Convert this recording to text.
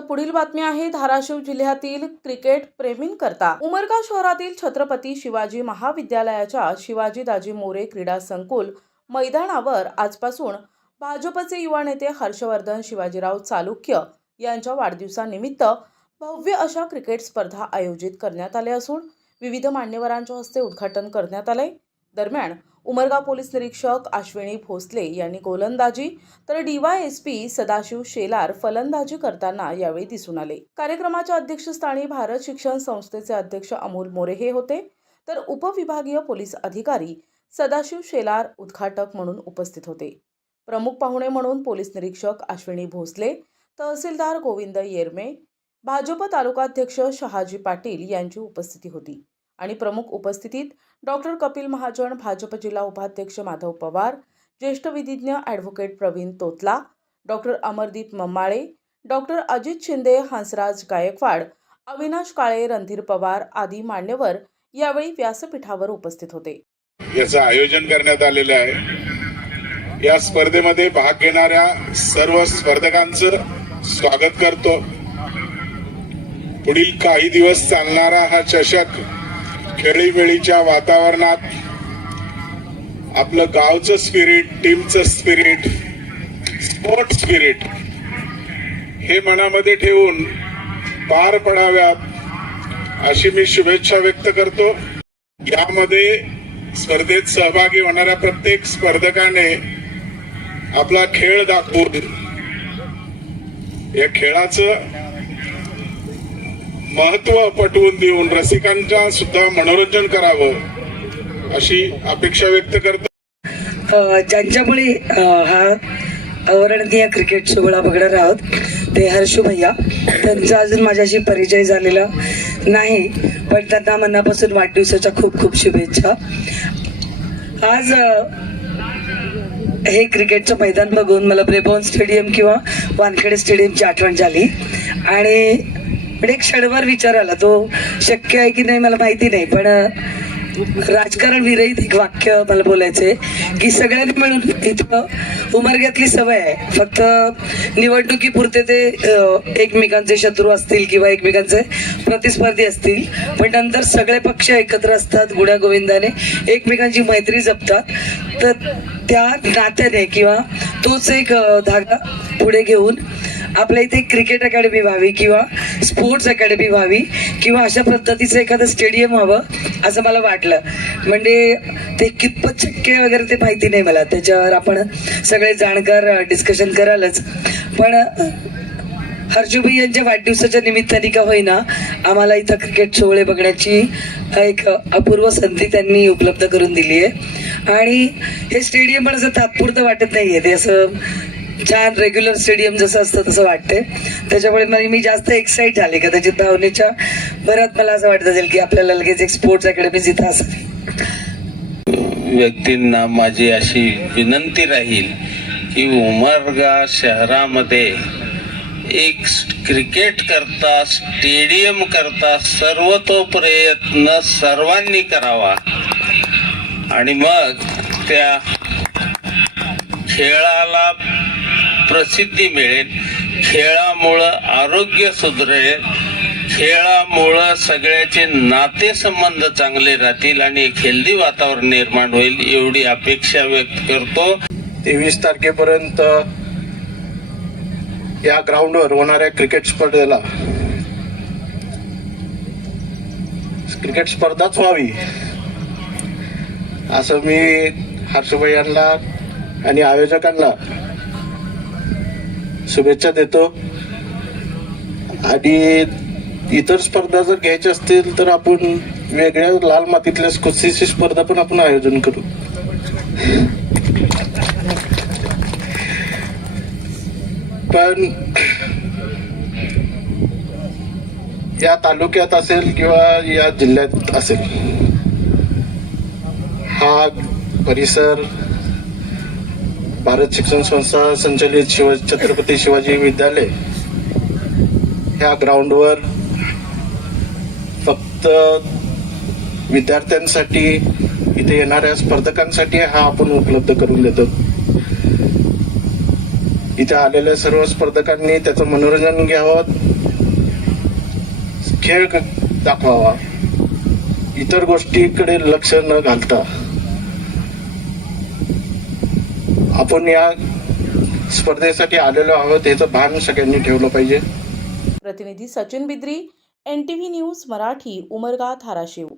पुढील बातमी आहे धाराशिव जिल्ह्यातील क्रिकेट प्रेमींकरता. उमरगा शहरातील छत्रपती शिवाजी महाविद्यालयाच्या शिवाजी दाजी मोरे क्रीडा संकुल मैदानावर आजपासून भाजपचे युवा नेते हर्षवर्धन शिवाजीराव चालुक्य यांच्या वाढदिवसानिमित्त भव्य अशा क्रिकेट स्पर्धा आयोजित करण्यात आल्या असून विविध मान्यवरांच्या हस्ते उद्घाटन करण्यात आले दरम्यान उमरगाव पोलीस निरीक्षक अश्विनी भोसले यांनी गोलंदाजी तर डीवायएसपी सदाशिव शेलार फलंदाजी करताना यावेळी दिसून आले. कार्यक्रमाच्या अध्यक्षस्थानी भारत शिक्षण संस्थेचे अध्यक्ष अमोल मोरे हे होते. तर उपविभागीय पोलीस अधिकारी सदाशिव शेलार उद्घाटक म्हणून उपस्थित होते. प्रमुख पाहुणे म्हणून पोलीस निरीक्षक अश्विनी भोसले तहसीलदार गोविंद येरमे भाजप तालुकाध्यक्ष शहाजी पाटील यांची उपस्थिती होती. आणि प्रमुख उपस्थितीत डॉक्टर कपिल महाजन भाजप जिल्हा उपाध्यक्ष माधव पवार ज्येष्ठ विधिज्ञ advocate Pravin Totla doctor Amardeep Mammale doctor Ajit Shinde Hansraj Gaikwad Avinash Kale Randhir Pawar आदी मान्यवर यावेळी व्यासपीठावर उपस्थित होते. याचं आयोजन करण्यात आलेलं आहे. या स्पर्धेमध्ये भाग घेणाऱ्या सर्व स्पर्धकांचं स्वागत करतो. पुढील काही दिवस चालणारा हा चषक खेळीमेळीच्या वातावरणात आपलं गावचं स्पिरिट टीमचं स्पिरिट स्पोर्ट स्पिरिट हे मनामध्ये ठेवून पार पडाव्यात अशी मी शुभेच्छा व्यक्त करतो. यामध्ये स्पर्धेत सहभागी होणाऱ्या प्रत्येक स्पर्धकाने आपला खेळ दाखवून या खेळाचं महत्त्व पटवून देऊन रसिकांच्या सुद्धा मनोरंजन करावं अशी अपेक्षा व्यक्त करतो. ज्यांच्यामुळे हा अवर्णनीय क्रिकेट सोहळा बघणार आहोत ते हर्षू भैया. त्यांचा अजून माझ्याशी परिचय झालेला नाही पण त्यांना मनापासून वाढदिवसाच्या खूप खूप शुभेच्छा. आज हे क्रिकेटचं मैदान बघून मला ब्रेबॉन स्टेडियम किंवा वानखेडे स्टेडियमची आठवण झाली. आणि पण एक क्षणभर विचार आला. तो शक्य आहे की नाही मला माहिती नाही पण राजकारण विरहित एक वाक्य मला बोलायचंय की सगळ्यांनी मिळून इथं उमरग्यातली सवय आहे. फक्त निवडणुकीपुरते ते एकमेकांचे शत्रू असतील किंवा एकमेकांचे प्रतिस्पर्धी असतील पण नंतर सगळे पक्ष एकत्र असतात गुण्या गोविंदाने एकमेकांची मैत्री जपतात तर त्या नात्याने किंवा तोच एक धागा पुढे घेऊन आपल्या इथे क्रिकेट अकॅडमी व्हावी किंवा स्पोर्ट्स अकॅडमी व्हावी किंवा अशा पद्धतीचं एखादं स्टेडियम व्हावं असं मला वाटलं. म्हणजे ते कितपत शक्य वगैरे ते माहिती नाही मला. त्याच्यावर आपण सगळे जाणकार डिस्कशन करालच. पण हर्षुभाई यांच्या वाढदिवसाच्या निमित्ताने का होईना आम्हाला इथं क्रिकेट सोहळे बघण्याची एक अपूर्व संधी त्यांनी उपलब्ध करून दिली आहे. आणि हे स्टेडियम पण असं तात्पुरतं वाटत नाहीये. ते असं छान रेग्युलर स्टेडियम जसं असतं तसं वाटते त्याच्यामुळे मला मी जास्त एक्साईट झाले कदाचित भावनेच्या परत मला असं वाटत असेल की आपल्याला लगेच एक स्पोर्ट्स अकॅडमी जिथं असावी व्यक्तींना माझी अशी विनंती राहील की उमरगा शहरामध्ये एक क्रिकेट करता स्टेडियम करता सर्व तो प्रयत्न सर्वांनी करावा. आणि मग त्या खेळाला प्रसिद्धी मिळेल. खेळामुळं आरोग्य सुधरेल. खेळामुळं सगळ्याचे नाते संबंध चांगले राहतील आणि एक हेल्दी वातावरण निर्माण होईल एवढी अपेक्षा व्यक्त करतो. तेवीस तारखेपर्यंत या ग्राउंडवर होणाऱ्या क्रिकेट स्पर्धेला क्रिकेट स्पर्धाच व्हावी असं मी हर्षभाई यांना आणि आयोजकांना शुभेच्छा देतो. आणि इतर स्पर्धा जर घ्यायच्या असतील तर आपण वेगळ्या लाल मातीतल्या कुस्तीची स्पर्धा पण आपण आयोजन करू. पण या तालुक्यात असेल किंवा या जिल्ह्यात असेल हा परिसर भारत शिक्षण संस्था संचलित शिव छत्रपती शिवाजी विद्यालय ह्या ग्राउंडवर फक्त विद्यार्थ्यांसाठी इथे येणाऱ्या स्पर्धकांसाठी हा आपण उपलब्ध करून देतो. इथे आलेल्या सर्व स्पर्धकांनी त्याचं मनोरंजन घ्यावं खेळ दाखवावा. इतर गोष्टीकडे लक्ष न घालता आपण या स्पर्धेसाठी आलेलो आहोत याचं भान सगळ्यांनी ठेवलं पाहिजे. प्रतिनिधी Sachin Bidri N T V news Marathi Umarga Dharashiv.